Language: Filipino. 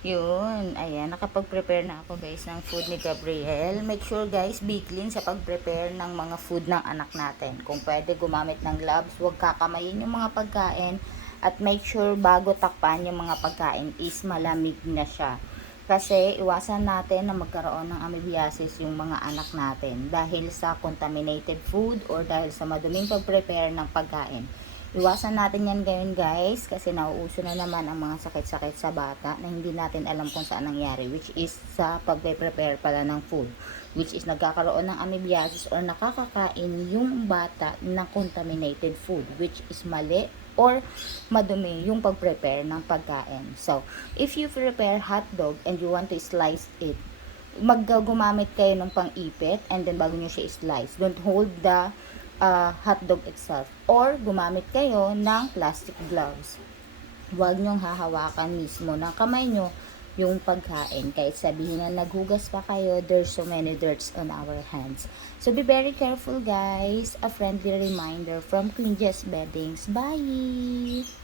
Yun, ayan, nakapag-prepare na ako guys ng food ni Gabriel. Make sure guys, be clean sa pag-prepare ng mga food ng anak natin. Kung pwede gumamit ng gloves, huwag kakamayin yung mga pagkain. At make sure bago takpan yung mga pagkain is malamig na siya. Kasi iwasan natin na magkaroon ng amoebiasis yung mga anak natin dahil sa contaminated food or dahil sa maduming pag-prepare ng pagkain. Iwasan natin yan ngayon guys kasi nauuso na naman ang mga sakit-sakit sa bata na hindi natin alam kung saan nangyari, which is sa pagpe-prepare pala ng food, which is nagkakaroon ng amoebiasis or nakakakain yung bata ng contaminated food, which is mali or madumi yung pag-prepare ng pagkain. So, if you prepare hotdog and you want to slice it, gumamit kayo ng pang-ipit and then bago nyo siya slice. Don't hold the hotdog itself. Or gumamit kayo ng plastic gloves. Huwag nyong hahawakan mismo ng kamay nyo yung pagkain. Kahit sabihin na naghugas pa kayo, there's so many dirts on our hands. So be very careful guys. A friendly reminder from Clean Just Beddings. Bye!